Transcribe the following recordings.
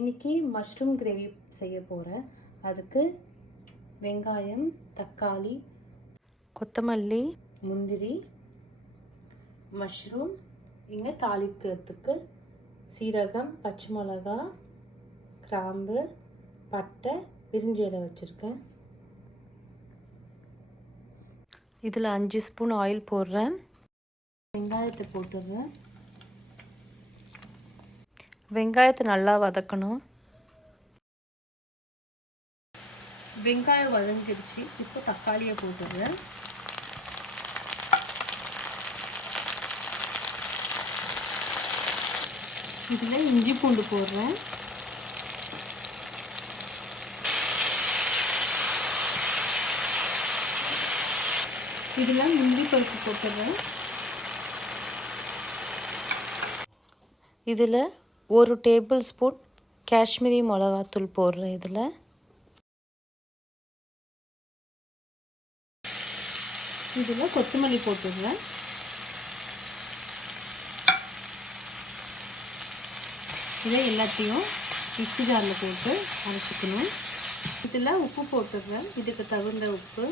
இன்றைக்கி mushroom gravy செய்ய போகிறேன். அதுக்கு வெங்காயம், தக்காளி, கொத்தமல்லி, முந்திரி, மஷ்ரூம், இங்கே தாளிக்கிறதுக்கு சீரகம், பச்சை மிளகா, கிராம்பு, பட்டை, பிரிஞ்சி இலை வச்சுருக்கேன். இதில் 5 ஸ்பூன் ஆயில் போடுறேன். வெங்காயத்தை போட்டுடுறேன். வெங்காயத்தை நல்லா வதக்கணும். வெங்காயம் வதங்கிடுச்சு. இப்போ தக்காளியை போட்டுடுறேன். இதில் இஞ்சி பூண்டு போடுறேன். இதில் முந்திரி பருப்பு போட்டுடுறேன். இதில் 1 டேபிள் ஸ்பூன் காஷ்மீரி மிளகாத்தூள் போடுறேன். இதில் கொத்தமல்லி போட்டுடுறேன். இதை எல்லாத்தையும் மிக்ஸி ஜாரில் போட்டு அரைச்சிக்கணும். இதில் உப்பு போட்டுடுறேன். இதுக்கு தகுந்த உப்பு.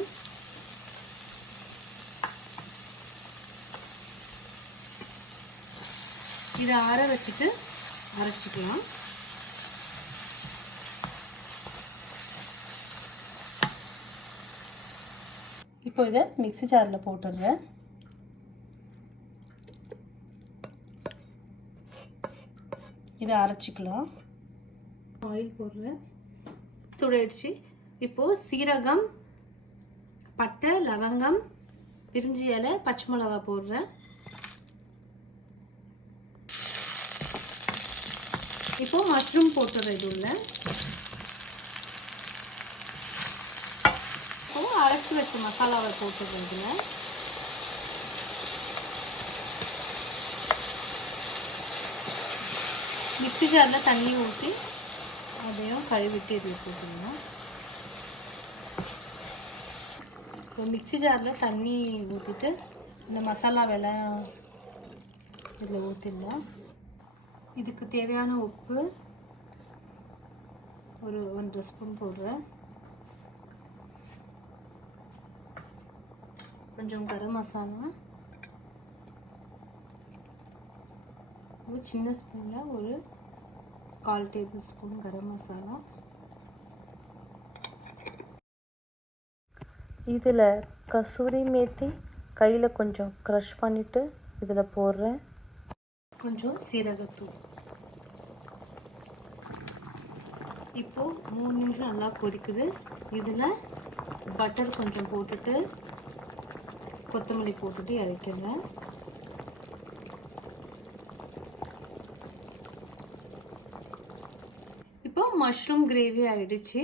இதை ஆற வச்சுட்டு அரைச்சிக்கலாம். இப்போ இதை மிக்ஸி ஜாரில் போட்டுடுறேன். இதை அரைச்சிக்கலாம். ஆயில் போடுறேன். சுடாயிடுச்சு. இப்போது சீரகம், பட்டை, லவங்கம், பிரிஞ்சி இலை, பச்சை மிளகா போடுறேன். இப்போது மஷ்ரூம் போட்டுறேன். இது உள்ள இப்போது அரைச்சி வச்ச மசாலாவை போட்டுறேன். இதில் மிக்ஸி ஜாரில் தண்ணி ஊற்றி அதையும் கழுவிட்டு இதில் போட்டுருங்க. இப்போ மிக்ஸி ஜாரில் தண்ணி ஊற்றிட்டு இந்த மசாலாவெல்லாம் இதில் ஊற்றிடலாம். இதுக்கு தேவையான உப்பு ஒரு 1 ஸ்பூன் போடுறேன். கொஞ்சம் கரம் மசாலா, ஒரு சின்ன ஸ்பூனில் ஒரு 1/4 டேபிள் ஸ்பூன் கரம் மசாலா. இதில் கசூரி மேத்தி கையில் கொஞ்சம் க்ரஷ் பண்ணிவிட்டு இதில் போடுறேன். கொஞ்சம் சீரகத்தூள். இப்போது 3 நிமிஷம் நல்லா கொதிக்குது. இதில் பட்டர் கொஞ்சம் போட்டுட்டு கொத்தமல்லி போட்டுட்டு இறக்கிறேன். இப்போ மஷ்ரூம் கிரேவி ஆயிடுச்சு.